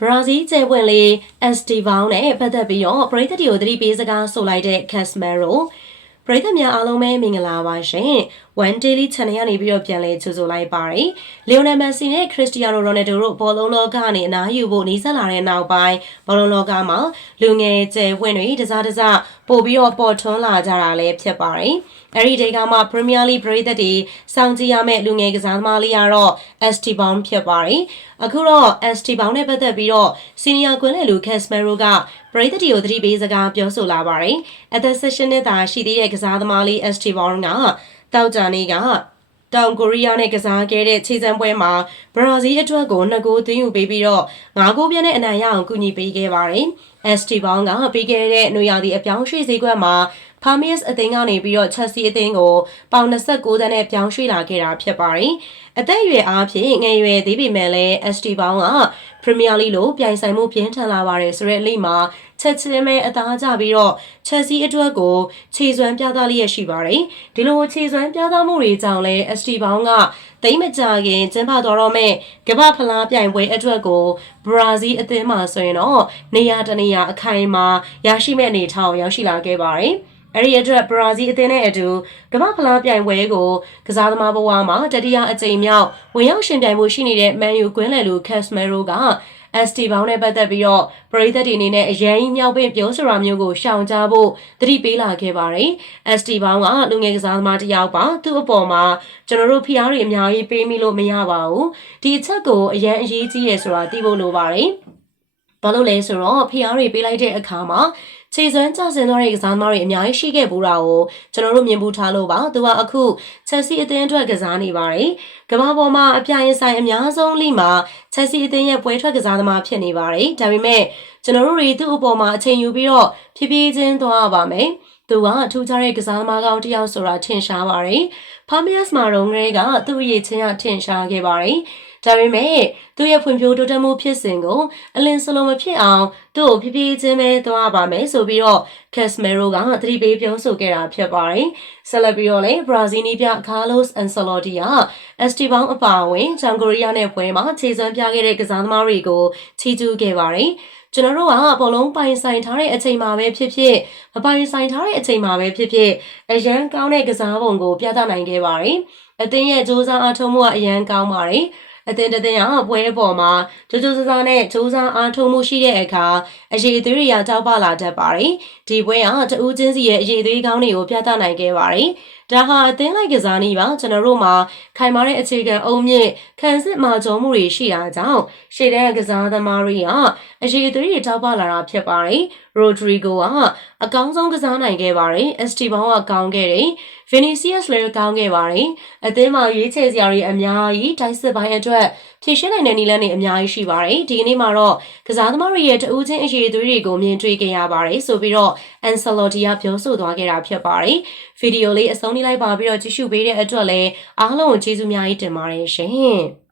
ဘရာဇီးကျဲပွင့်လေး Esteban နဲ့ပတ်သက်ပြီးတော့ပရိသတ်တွေကိုသတိပေးစကားဆိုလိုက်တဲ့ Casemiro ပရိသတ်များအားလုံးပဲမင်္ဂလာပါရှင် One Daily Channel ကနေပြီးတော့ပြန်လည်ကြိုဆိုလိုက်ပါတယ်။ Lionel Messi နဲ့ Cristiano Ronaldo တို့ဘောလုံးလောကကနေအနားယူဖို့နှီးစပ်လာတဲ့နောက်ပိုင်းဘောလုံးလောကမှာလူငယ်ကျယ်ဝင့်တွေတစားတစား ပို့ပြီးတော့ပေါ်ထွန်းလာကြတာလည်းဖြစ်ပါတယ်။အဲဒီဒေကမှာ Premier League ပရိသတ်တွေစောင့်ကြည့်ရမယ့်လူငယ်ကစားသမားလေးကတော့ Esteban ဖြစ်ပါတယ်။အခုတော့ Esteban နဲ့ပတ်သက်ပြီးတော့ Senior ကွင်းလယ်လူ Casemiro ကပရိသတ်တွေကိုသတိပေးစကားပြောဆိုလာပါတယ်။အသက်16နှစ်သာရှိသေးတဲ့ကစားသမားလေး Esteban ကတောက်ကြနေက တောင်ကိုရီးယားနဲ့ကစားခဲ့တဲ့ခြေစမ်းပွဲမှာဘရာဇီးအတွက်ကိုနှစ်ဂိုးသွင်းယူပေးပြီးတော့ငါးဂိုးပြည့်နဲ့အနိုင်ရအောင်ကူညီပေးခဲ့ပါတယ်။ Esteban ကပြီးခဲ့တဲ့နွေရာသီအပြောင်းရွှေ့ဈေးကွက်မှာ Palmeiras အသင်းကနေပြီးတော့ Chelsea အသင်းကိုပေါင်29သန်းနဲ့ပြောင်းရွှေ့လာခဲ့တာဖြစ်ပါတယ်။အသက်အရွယ်အားဖြင့်ငယ်ရွယ်သေးပေမဲ့လည်း Esteban က Premier League လို့ပြိုင်ဆိုင်မှုပြင်းထန်လာပါတယ်ဆိုတဲ့အလိမှာ ချက်ချင်းပဲအသားကျပြီးတော့ Chelsea အတွက်ကိုခြေစွမ်းပြသလျက်ရှိပါတယ်။ဒီလိုခြေစွမ်းပြသမှုတွေကြောင့်လည်း Esteban ကတိတ်မကြခင်ကျင်းပတော်တော့မဲ့ကမ္ဘာဖလားပြိုင်ပွဲအတွက်ကိုဘရာဇီးအသင်းမှာဆိုရင်တော့နေရာတနေရာအခိုင်အမာရရှိမဲ့အနေထားကိုရောက်ရှိလာခဲ့ပါတယ်။အဲ့ဒီအတွက်ဘရာဇီးအသင်းနဲ့အတူကမ္ဘာဖလားပြိုင်ပွဲကိုကစားသမားဘဝမှာတတိယအကြိမ်မြောက်ဝင်ရောက်ရှင်ပြိုင်မှုရှိနေတဲ့မန်ယူကွင်းလယ်လူ Casemiro က ST ဘောင်းနဲ့ပတ်သက်ပြီးတော့ပရိသတ်တွေအနေနဲ့အရန်ကြီးမြောက်ပင်ပြောဆိုတာမျိုးကိုရှောင်ကြဖို့သတိပေးလာခဲ့ပါတယ်။ ST ဘောင်းကလူငယ်ကစားသမားတစ်ယောက်ပါသူ့အပေါ်မှာကျွန်တော်တို့ဖိအားတွေအများကြီးပေးမိလို့မရပါဘူး။ဒီအချက်ကိုအရန်အရေးကြီးရဆိုတာသိဖို့လိုပါတယ်။ ဘာလို့လဲဆိုတော့ဖိအားတွေပေးလိုက်တဲ့အခါမှာခြေစွမ်းကျဆင်းသွားတဲ့ကစားသမားတွေအများကြီးရှိခဲ့ဘူးတာကိုကျွန်တော်တို့မြင်ဘူးထားလို့ပါသူကအခုချက်စီအသင်းအတွက်ကစားနေပါတယ်ကမ္ဘာပေါ်မှာအပြိုင်ဆိုင်အများဆုံးလိမှာချက်စီအသင်းရဲ့ပွဲထွက်ကစားသမားဖြစ်နေပါတယ်ဒါပေမဲ့ကျွန်တော်တို့တွေသူ့အပေါ်မှာအချိန်ယူပြီးတော့ဖြည်းဖြည်းချင်းသွားရပါမယ်သူကထူးခြားတဲ့ကစားသမားကောင်းတစ်ယောက်ဆိုတာထင်ရှားပါတယ်။ဖာမီယက်စ်မာရုံကလေးကသူ့ရဲ့ချင်းရထင်ရှားခဲ့ပါတယ်။ ဒါပေမဲ့သူ့ရဲ့ဖွံ့ဖြိုးတိုးတက်မှုဖြစ်စဉ်ကိုအလင်းစလုံးမဖြစ်အောင်သူ့ကိုဖြည်းဖြည်းချင်းပဲသွားပါမယ်ဆိုပြီးတော့ Casemiro ကသတိပေးပြောဆိုခဲ့တာဖြစ်ပါတယ်။ဆက်လက်ပြီးတော့လည်းဘရာဇီးနီးပြ Carlos Ancelotti က Esteban အပါအဝင်ဂျန်ကိုရီးယားနဲ့ပွဲမှာခြေစွမ်းပြခဲ့တဲ့ကစားသမားတွေကိုချီးကျူးခဲ့ပါတယ်။ကျွန်တော်တို့ကဘောလုံးပိုင်ဆိုင်ထားတဲ့အချိန်မှာပဲဖြစ်ဖြစ်မပိုင်ဆိုင်ထားတဲ့အချိန်မှာပဲဖြစ်ဖြစ်အရန်ကောင်းတဲ့ကစားပုံကိုပြသနိုင်ခဲ့ပါတယ်။အသင်းရဲ့စ조사အားထုတ်မှုကအရန်ကောင်းပါတယ်။ အသင်းတသင်းဟာပွဲပေါ်မှာကြိုးကြိုးစားစားနဲ့စူးစမ်းအားထုတ်မှုရှိတဲ့အခါအရေးအသွေးတွေကြောက်ပလာတတ်ပါတယ်။ဒီပွဲဟာတဦးချင်းစီရဲ့အရေးအသွေးကောင်းတွေကိုပြသနိုင်ခဲ့ပါတယ်။ဒါဟာအသင်းလိုက်ကစားနည်းပါကျွန်တော်တို့မှာခိုင်မာတဲ့အခြေခံအုံမြင့်ခံစစ်မှာကြုံမှုတွေရှိတာကြောင့်ရှေ့တန်းကစားသမားတွေကအရေးအသွေးတွေကြောက်ပလာတာဖြစ်ပါတယ်။ရိုဒရီဂိုကအကောင်းဆုံးကစားနိုင်ခဲ့ပါတယ်။အက်စတီဘောင်ကကောင်းခဲ့တယ်။ Vinicius လည်းကောင်းခဲ့ပါတယ်။အသင်းမှာရွေးချယ်စရာတွေအများကြီးတိုက်စစ်ပိုင်းအတွက် ဖြည့်ရှင်းနိုင်တဲ့နည်းလမ်းတွေအများကြီးရှိပါတယ်။ဒီကနေ့မှာတော့ကစားသမားတွေရဲ့တဦးချင်းအရေးသွေးတွေကိုမြင်တွေ့ကြရပါတယ်ဆိုပြီးတော့ Ancelotti ကပြောဆိုသွားခဲ့တာဖြစ်ပါတယ်။ဗီဒီယိုလေးအဆုံးထိလိုက်ပါပြီးတော့ကြည့်ရှုပေးတဲ့အတွက်လည်းအားလုံးကိုကျေးဇူးများကြီးတင်ပါတယ်ရှင်။